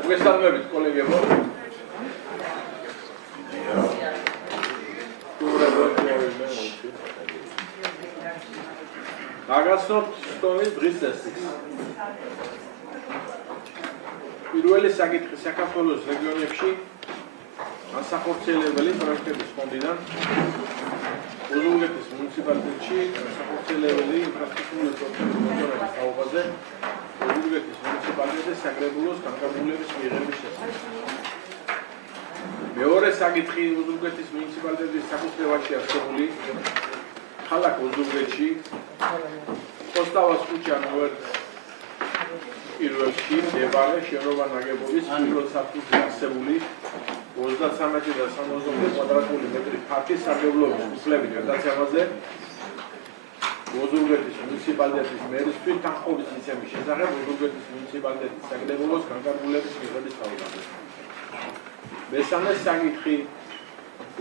მოგესალმებით კოლეგებო. გაგაცნობთ სტონის დღის წესრიგს. პირველი საკითხი საქართველოს რეგიონებში განსახორციელებელი პროექტების ფონდიდან ოზურგეთის მუნიციპალიტეტში განსახორციელებელი ინფრასტრუქტურული პროექტების თაობაზე ოზურგეთის მუნიციპალიტეტის საკრებულოს განკარგულების მიღების შესახებ. მეორე საკითხი ოზურგეთის მუნიციპალიტეტის საკუთრებაში არსებული ქალაქ ოზურგეთში კოსტავას ქუჩა ნომერ 1-ში მდებარე შენობა ნაგებობის პირველ სართულზე არსებული 33 და 60 კვადრატული მეტრის ფართის სარგებლობის უფლებით გადაცემაზე ოზურგეთის მუნიციპალიტეტის მერისთვის თანხმობის მიცემის შესახებ ოზურგეთის მუნიციპალიტეტის საკრებულოს განკარგულების მიღების თაობაზე. მესამე საკითხი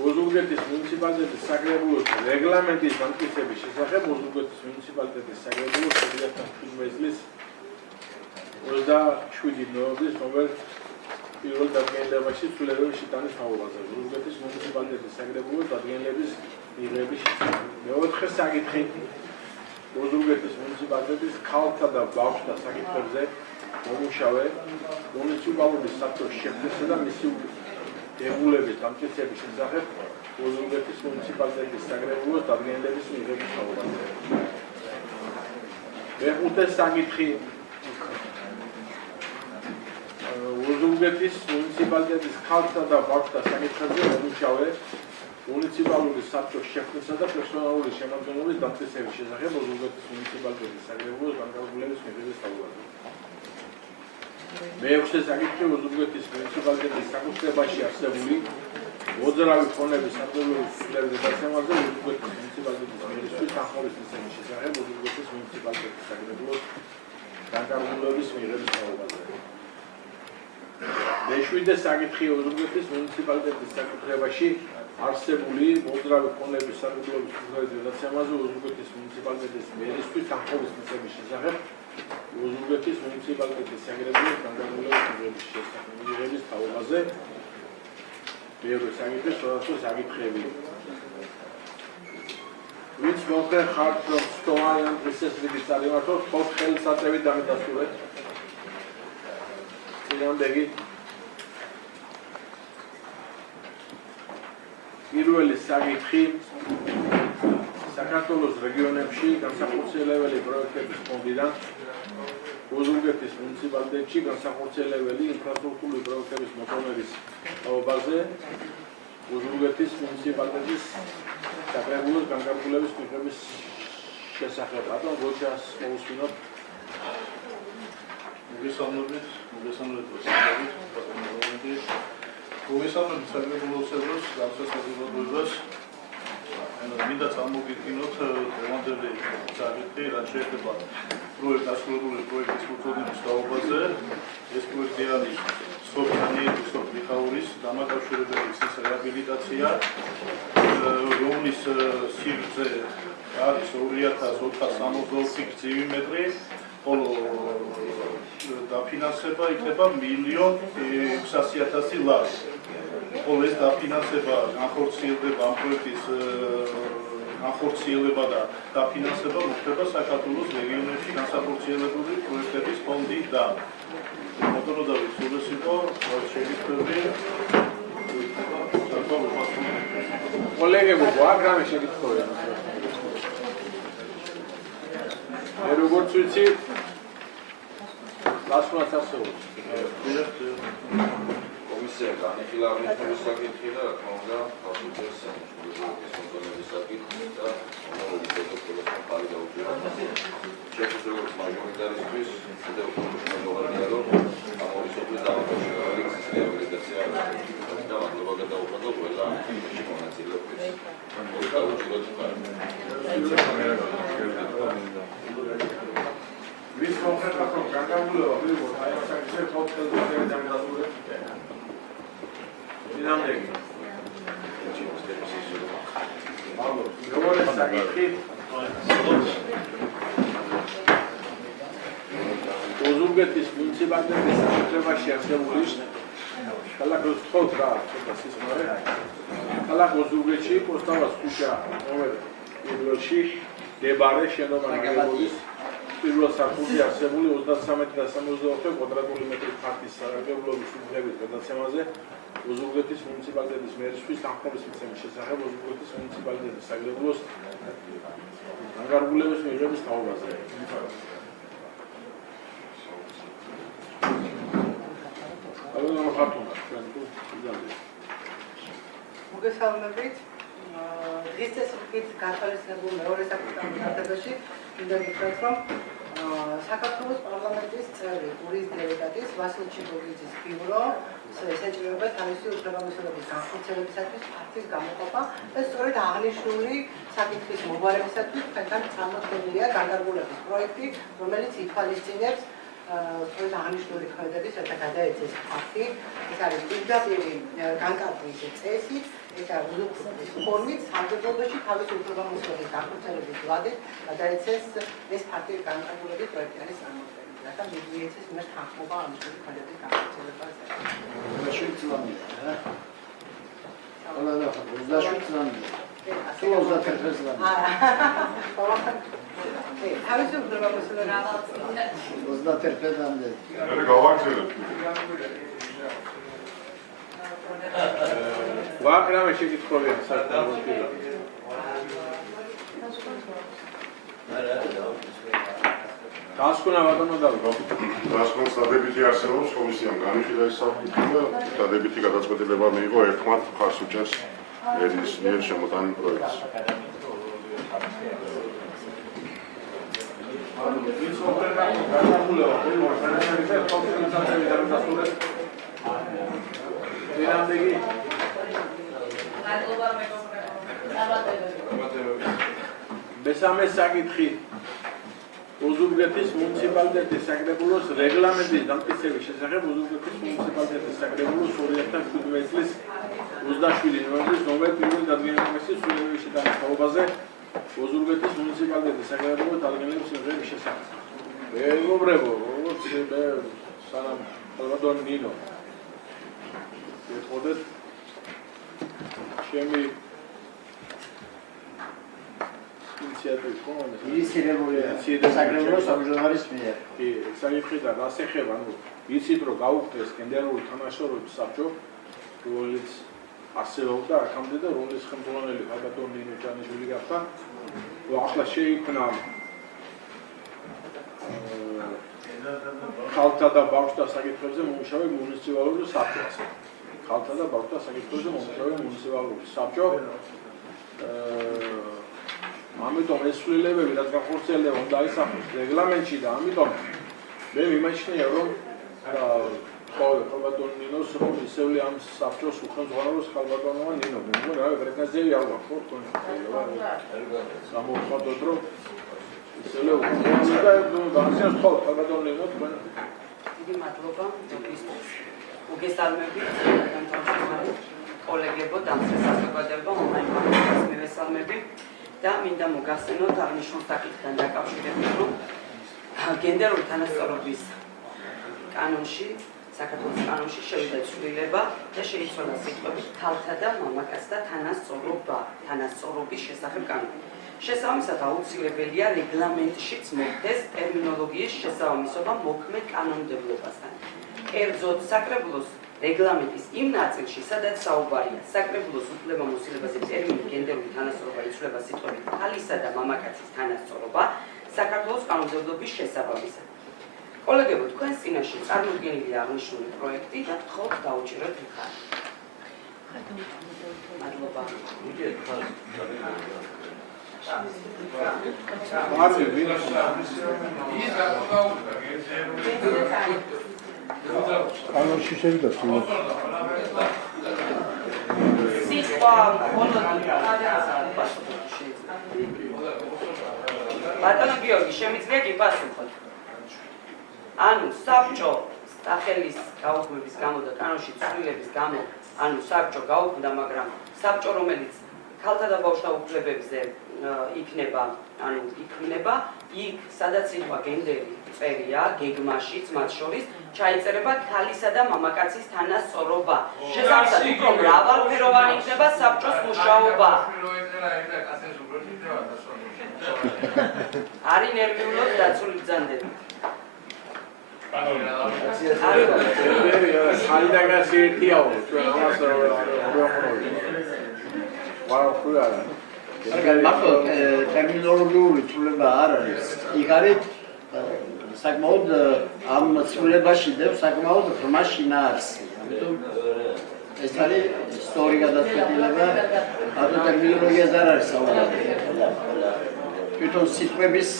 ოზურგეთის მუნიციპალიტეტის საკრებულოს რეგლამენტის დამტკიცების შესახებ ოზურგეთის მუნიციპალიტეტის საკრებულოს 2015 წლის 27 ნოემბრის ნომერ 1 დადგენილებაში ცვლილებების შეტანის თაობაზე ოზურგეთის მუნიციპალიტეტის საკრებულოს დადგენილების მიღების შესახებ. მეოთხე საკითხი ოზურგეთის მუნიციპალიტეტის ქალთა და ბავშვთა საკითხებზე მომუშავე მუნიციპალური საბჭოს შექმნისა და მისი დებულების დამტკიცების შესახებ ოზურგეთის მუნიციპალიტეტის საკრებულოს დადგენილების მიღების თაობაზე. მეხუთე საკითხი ოზურგეთის მუნიციპალიტეტის ქალთა და ბავშვთა საკითხებზე მომუშავე მუნიციპალური საბჭოს შექმნისა და პერსონალური შემადგენლობის დამტკიცების შესახებ ოზურგეთის მუნიციპალიტეტის საკრებულოს განკარგულების მიღების თაობაზე. მეექვსე საკითხი ოზურგეთის მუნიციპალიტეტის საკუთრებაში არსებული მოძრავი ფონების სარგებლობის უფლების გადაცემაზე ოზურგეთის მუნიციპალიტეტის მერისთვის თანხმობის მიცემის შესახებ ოზურგეთის მუნიციპალიტეტის საკრებულოს განკარგულების მიღების თაობაზე. მეშვიდე საკითხი ოზურგეთის მუნიციპალიტეტის საკუთრებაში არსებული მოძრავი ფონების სარგებლობის უფლების გადაცემაზე ოზურგეთის მუნიციპალიტეტის მერისთვის თანხმობის მიცემის შესახებ ოზურგეთის მუნიციპალიტეტის საკრებულოს განკარგულების მიღების თაობაზე. მეორე საკითხი სხვადასხვა საკითხები. ვინც მოხდა ხართ რომ სტოვანი პრესესრიგის წარიმართოს ხო ხელსაწევით დამიდასტურეთ. წინამდეგი პირველი საკითხი საქართველოს რეგიონებში განსახორციელებელი პროექტების ფონდიდან ოზურგეთის მუნიციპალიტეტში განსახორციელებელი ინფრასტრუქტურული პროექტების მოხმარების თაობაზე ოზურგეთის მუნიციპალიტეტის საკრებულოს განკარგულების მიღების შესახებ. რატომ გოჩას მოусმინოთ? მოგესალმებით საკრებულოსებს განსაკუთრებულებას მინდა წარმოგიდგინოთ დღევანდელი საკითხი, რაც შეეხება დასრულებული პროექტის მოწოდების თაობაზე. ეს პროექტი არის სოფ მიხაურის დამაკავშირებელი გზის რეაბილიტაცია, რომლის სიგრძე არის 2460 გრძივი მეტრი, ხოლო დაფინანსება იქნება 1.600.000 ლარი. ხოლო ეს დაფინანსება განხორციელდება ამ პროექტის განხორციელება და დაფინანსება მოხდება საქართველოს რეგიონებში განსახორციელებული პროექტების ფონდიდან. მოდრო და ვიცუდეს იყო შეიძლება კოლეგებო, აგრამე შეგიტყოა. მე როგორც ვიცი, დასვაც არსებობს. კომისია განიხილა აღნიშნული საკითხი და რა თქმა უნდა თავისუფლად სამშობლოს კონტროლის საკითხი და მომავალი პროტოკოლის ფარი დაუჭირა. შეგვიძლია მაჟორიტარისთვის და უბრალოდ რომ ამ ორი სოფლის დამაკავშირებელი გზის რეაბილიტაცია და მადლობა გადაუხადო ყველა იმაში მონაწილეობის. ვის მოხერხებს რომ განკარგულება მივიღოთ აი ამ საკითხზე ხოთელზე დამიდასტურეთ. წინამდეგი. მეორე საკითხი ოზურგეთის მუნიციპალიტეტის საკუთრებაში არსებული ქალაქ როსტოვს რა სისხლი ქალაქ ოზურგეთში პოსტავას ქუჩა ნომერ 1-ში მდებარე შენობა ნაგებობის პირველ სართულზე არსებული 33 და 64 კვადრატული მეტრის ფართის სარგებლობის უფლების გადაცემაზე ოზურგეთის მუნიციპალიტეტის მერისთვის თანხმობის მიცემის შესახებ ოზურგეთის მუნიციპალიტეტის საკრებულოს განკარგულების მიღების თაობაზე. მოგესალმებით. დღის წესრიგით გათვალისწინებულ მეორე საკუთარ განცხადებაში მინდა გითხრათ, რომ საქართველოს პარლამენტის წევრი გურიის დელეგატის ვასილ ჩიბოგიძის ბიურო ესაჭიროება თავისი უფლებამოსილების განხორციელებისათვის ფაქტის გამოყოფა და სწორედ აღნიშნული საკითხის მოგვარებისათვის თქვენთან წარმოქმნილია განკარგულების პროექტი, რომელიც ითვალისწინებს სწორედ აღნიშნული ქმედების რათა გადაეცეს ფაქტი. ეს არის პირდაპირი განკარგვის წესი, ეს არის უზრუნველყოფის ფორმით სამხედროში თავისი უფლებამოსილების განხორციელების ვადით გადაეცეს ეს ფაქტი განკარგულების პროექტი არის წარმოქმნილი. რათა მიეცეს იმას თანხმობა აღნიშნული ქმედების განხორციელებაზე. 27 წლამდე, რა? ყველა და 27 წლამდე. თუ 31 წლამდე. თავისი უფლებამოსილების 31 წლამდე. ვაკრამე შეკითხვებია საკუთარ დასკვნა ბატონო დავრო. დასკვნის დადებითი არსებობს კომისიამ განიხილა ეს საფრთხე და დადებითი გადაწყვეტილება მიიღო ერთმანეთ მხარს უჭერს ერის მიერ შემოტანილ პროექტს. მესამე საკითხი ოზურგეთის მუნიციპალიტეტის საკრებულოს რეგლამენტის დამტკიცების შესახებ ოზურგეთის მუნიციპალიტეტის საკრებულოს 2017 წლის 27 ნოემბრის ნომერ 1 დადგენილების სრულების შეტანხმებაზე ოზურგეთის მუნიციპალიტეტის საკრებულოს დადგენილების მიღების შესახებ. მეგობრებო, როგორც სანამ ალბათ ნინო ეთყოდეთ ჩემი ინიციირებული საკრებულოს სამშობლოს მიერ. კი, საკითხიდან რას ეხება, ანუ იცით რომ გაუქმდეს გენდერალური თანაშრომების საბჭო, რომელიც არსებობდა აქამდე და რომლის ხელმძღვანელი ბატონი ნინო ჯანიშვილი გახდა. ახლა შეიქმნა ხალხთა და ბავშვთა საკითხებზე მომუშავე მუნიციპალური საბჭო. ხალხთა და ბავშვთა საკითხებზე მომუშავე მუნიციპალური საბჭო. ამიტომ ეს ცვლილებები რაც განხორციელდება უნდა ისახოს რეგლამენტში და ამიტომ მე მიმაჩნია რომ ხალბატონ ნინოს რომ ისევli ამ საბჭოს უხელმძღვანელოს ხალბატონმა ნინო მოგონ რა პრეტენზიები არ გვაქვს ხო თქვენ გამოხატოთ რომ ისევli უხელმძღვანელოს ხალბატონ ნინო თქვენ დიდი მადლობა მოგესალმებით კოლეგებო დამცველი საზოგადოება ონლაინ პლატფორმას მივესალმებით და მინდა მოგახსენოთ აღნიშნულ საკითხთან დაკავშირებით რომ გენდერული თანასწორობის კანონში საქართველოს კანონში შევიდა ცვლილება და შეიცვალა სიტყვები ქალთა და მამაკაცთა თანასწორობის შესახებ კანონი. შესაბამისად აუცილებელია რეგლამენტშიც მოხდეს ტერმინოლოგიის შესაბამისობა მოქმედ კანონმდებლობასთან. კერძოდ საკრებულოს რეგლამენტის იმ ნაწილში, სადაც საუბარია საკრებულოს უფლებამოსილებაზე ტერმინი გენდერული თანასწორობა იცვლება სიტყვებით ქალისა და მამაკაცის თანასწორობა საქართველოს კანონმდებლობის შესაბამისად. კოლეგებო, თქვენს წინაშე წარმოდგენილია აღნიშნული პროექტი და გთხოვთ დაუჭიროთ მხარი. მადლობა. კანონში შევიდა სულ. სიტყვა ბატონო გიორგი, შემიძლია გიპასუხოთ. ანუ საბჭო სახელის გაუქმების გამო და კანონში ცვლილების გამო, ანუ საბჭო გაუქმდა, მაგრამ საბჭო რომელიც ქალთა და ბავშვთა უფლებებზე იქნება იქ სადაც სიტყვა გენდერი წერია გეგმაშიც მათ შორის ჩაიწერება ქალისა და მამაკაცის თანასწორობა. შესაბამისად უფრო მრავალფეროვანი იქნება საბჭოს მუშაობა. არის ნერვიულად დაცული ბრძანდები. ხალიდაგას ერთიაო, ჩვენ ამას მარტო ტერმინოლოგიური ცვლილება არ არის. იქ არის საკმაოდ ამ ცვლილებაში დევს საკმაოდ ღრმა შინაარსი. ამიტომ ეს არის ისტორიული გადაწყვეტილება, ამ ტერმინოლოგიაზე არ არის საუბარი. თვითონ სიტყვების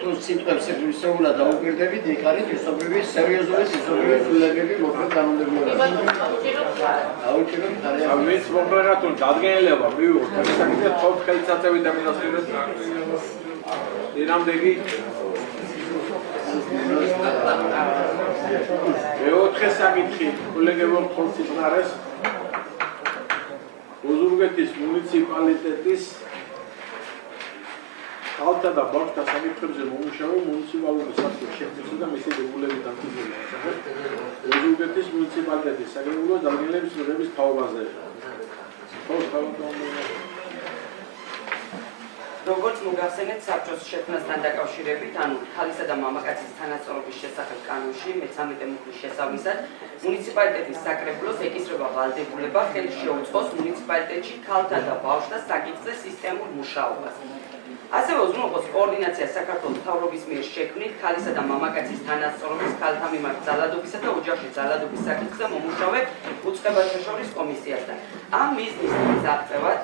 თუ სიტყვებს ისეულად დაუკვირდებით, იქ არის ისტორიული სერიოზული ისტორიული ცვლილებები მოკლედ განმარტებულები. აუჩინოთ არის. ვინც მომღერატონ დადგენილება მივიღოთ, ეს საკითხი თხოვთ ხელისაწევი და მინასტრებს. დინამდეგი მეოთხე საკითხი კოლეგებო თხოვთ სიტყვარეს. ოზურგეთის მუნიციპალიტეტის ქალთა და ბავშვთა საკითხებზე მომუშავე მუნიციპალური საბჭოს შექმნისა და მისი დებულების დამტკიცების შესახებ ოზურგეთის მუნიციპალიტეტის საკრებულო დადგენილების მიღების თაობაზე. როგორც მოგახსენეთ საბჭოს შექმნასთან დაკავშირებით, ანუ ქალისა და მამაკაცის თანასწორობის შესახებ კანონში მე-13 მუხლის შესაბამისად მუნიციპალიტეტის საკრებულოს ეკისრება ვალდებულება ხელს შეუწყოს მუნიციპალიტეტში ქალთა და ბავშვთა საკითხზე სისტემურ მუშაობას. ასევე უზრუნველყოფს კოორდინაციას საქართველოს მთავრობის მიერ შექმნილ ქალისა და მამაკაცის თანასწორობის ქალთა მიმართ ძალადობისა და ოჯახში ძალადობის საკითხზე მომუშავე უწყებათა შორის კომისიასთან. ამ მიზნის მისაღწევად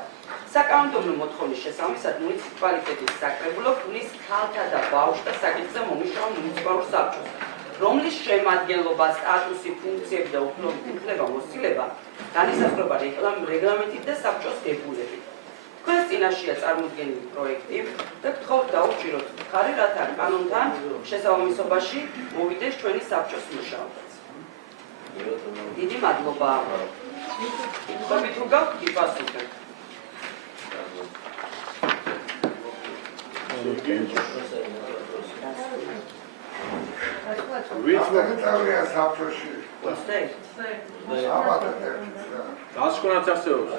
საკანონმდებლო მოთხოვნის შესაბამისად მუნიციპალიტეტის საკრებულო ქმნის ქალთა და ბავშვთა საკითხზე მომუშავე მუნიციპალურ საბჭოს, რომლის შემადგენლობა, სტატუსი, ფუნქციები და უფლება-მოსილება განისაზღვრება რეგლამენტით და საბჭოს დებულებით. თქვენს წინაშეა წარმოდგენილი პროექტი და გთხოვთ დაუჭიროთ მხარი, რათა კანონთან შესაბამისობაში მოვიდეს ჩვენი საბჭოს მუშაობაც. დიდი მადლობა. თქვენ თუ გაქვთ გიპასუხებთ. ვიცნობია საბჭოში. დასკვნაც არსებობს.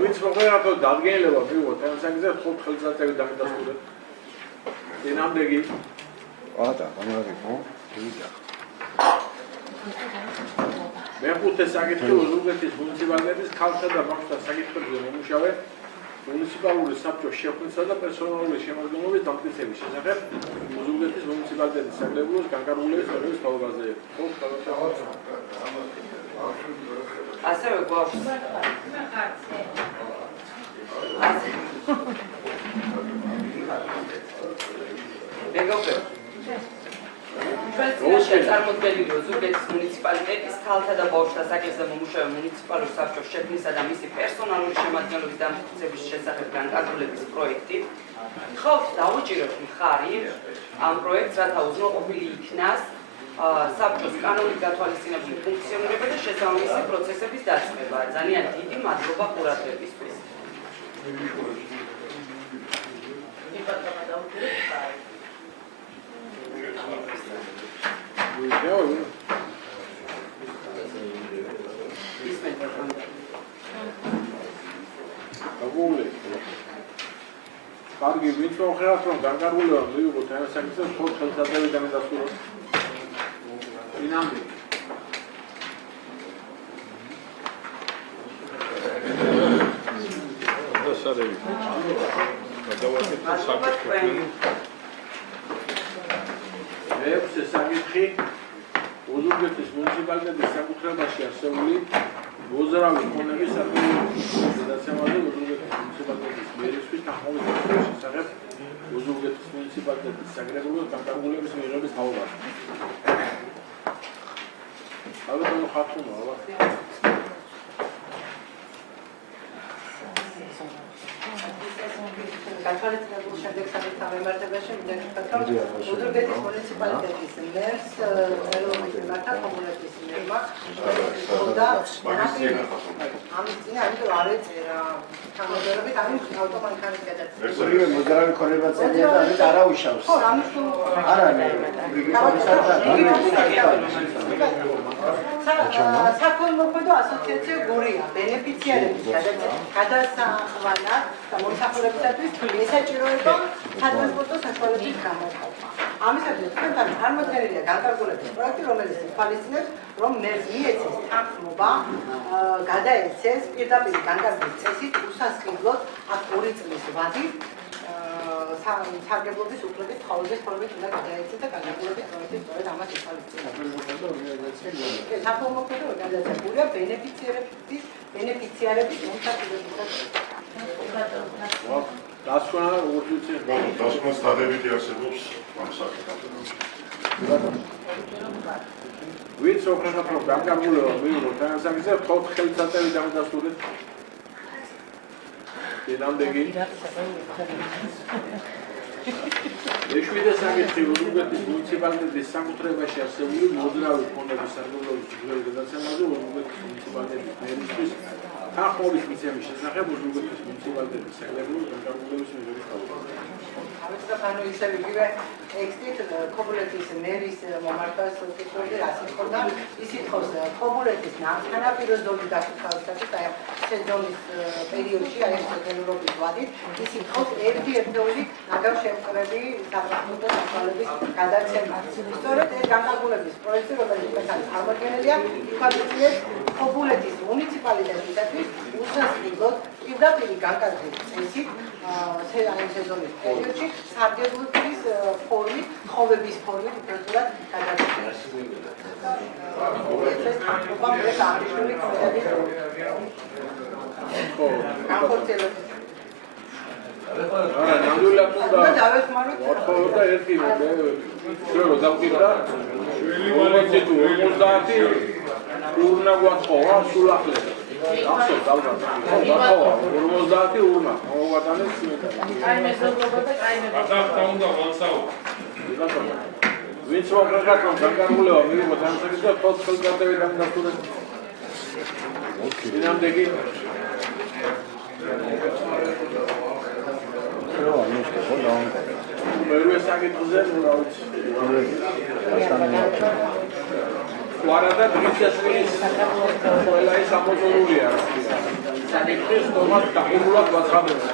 ვინც მომღერატო დადგენილება მივიღოთ ამ საკითხზე, თხოვთ ხელისაწევი დამიდასტურეთ. დინამდეგი. მეხუთე საკითხი ოზურგეთის მუნიციპალიტეტის ქალთა და ბავშვთა საკითხებზე მომუშავე მუნიციპალური საბჭოს შექმნისა და პერსონალური შემადგენლობის დამტკიცების შესახებ ოზურგეთის მუნიციპალიტეტის საკრებულოს განკარგულების მიღების თაობაზე. ასევე გვაქვს მეგობრებო, ჩვენს წარმოდგენილი ოზურგეთის მუნიციპალიტეტის ქალთა და ბავშვთა საკითხზე მომუშავე მუნიციპალურ საბჭოს შექმნისა და მისი პერსონალური შემადგენლობის დამტკიცების შესახებ განკარგულების პროექტი. გთხოვთ დაუჭიროთ მხარი ამ პროექტს, რათა უზრუნველყოფილი იქნას საბჭოს კანონით გათვალისწინებული ფუნქციონირება და შესაბამისი პროცესების დაწყება. ძალიან დიდი მადლობა ყურადღებისთვის. კარგი, ვინც მომღერათ რომ განკარგულება მივიღოთ ამ საკითხზე, თხოვთ ხელისაწევი დამიდასტუროთ. დინამდეგი. დასარევი. გადავაკეთოთ საკითხი. მეექვსე საკითხი ოზურგეთის მუნიციპალიტეტის საკუთრებაში არსებული მოძრავი ფონების დაცემაზე ოზურგეთის მუნიციპალიტეტის მერისთვის თანხმობის შესახებ ოზურგეთის მუნიციპალიტეტის საკრებულოს განკარგულების მიღების თაობაზე. ალბათ ხათუნა, ალბათ. გათვალისწინებულ შემდეგ საკითხთა მიმართებაში მინდა გითხრათ, რომ ოზურგეთის მუნიციპალიტეტის მერს ეროვნული მიმართა კომუნიკის მერმა და ამის წინა ამიტომ არ ეწერა თანამდებობით ამის ავტომანქანის გადაცემა. ორივე მოძრავი ქონება წერია და ამით არ აუშავს. ხო, ამის საქველმოქმედო ასოციაცია გურია ბენეფიციარების გადასახვანა და მომსახურებისათვის ესაჭიროება სატრანსპორტო საშუალებების გამოყენება. ამისათვის თქვენთან წარმოდგენილია განკარგულების პროექტი, რომელიც ითვალისწინებს, რომ მერს მიეცეს თანხმობა გადაეცეს პირდაპირ განკარგვის წესით უსასყიდლოდ აქ 2 წლის ვადით სარგებლობის უფლების თხოვების ფორმით უნდა გადაეცეს და განკარგულების პროექტი სწორედ ამას ითვალისწინებს. საქველმოქმედო ორგანიზაცია გურია ბენეფიციარების მომსახურებისათვის. დასკვნა უწევს დასკვნას დადებითი არსებობს ამ საკითხთან. ვინც ოქროთაო განკარგულება მიიღოთ თანასაგზე 4 ხელსაწევი დამადასტურეთ დინამდეგი ეშვიდე საკითხი ოზურგეთის მუნიციპალიტეტის საკუთრებაში არსებული მოძრავი ფონდების სარგებლობის უძველეს გადაცემაზე ოზურგეთის მუნიციპალიტეტის მერისთვის თანხმობის მიცემის შესახებ ოზურგეთის მუნიციპალიტეტის საკრებულოს განკარგულების მიზეზის თავმჯდომარე. ანუ ისევ იგივე ტექსტით ქობულეთის მერის მომართვას კითხულობდი რა სიტყვა ის ითხოვს ქობულეთის თანაპირო ზოლის დასუფთავისათვის აი სეზონის პერიოდში აი სეზონურობის ვადით ის ითხოვს ერთი-ერთეული ნაგავშემკრები სატრანსპორტო საშუალების გადაცემა. სწორედ ეს განკარგულების პროექტი, რომელიც თქვენთან წარმოდგენილია, ითვალისწინებს ქობულეთის მუნიციპალიტეტისათვის უსასყიდლოდ პირდაპირი განკარგვის წესით სეზონის პერიოდში სარგებლობის ფორმით, თხოვების ფორმით უბრალოდ გადაწყვეტილებას. ეს თანხმობა მე აღნიშნული ქმედების განხორციელების. არა, ნამდვილად უნდა დავეხმაროთ. ვარქო და ერთი რომ დავკიდა 50 урна გვახოვა სულ ახლებს. ახსოვს ალბათ. გვახოვა 50 урна. მოვატანეს სიმეთა. აი მეზობლობა და აი გადახდა უნდა განსაუბრო. ვინც ვაკრაკატონ განკარგულება მიიღო თანასაგზ და 4 ხელსაწევი დამადასტურეთ. დინამდეგი მერვე საკითხზე რა ვიცი. ვარადა დღისასწრის ყველა ის ამოწურულია. საკითხის თომად დაყრდნულად ვაცხადებს.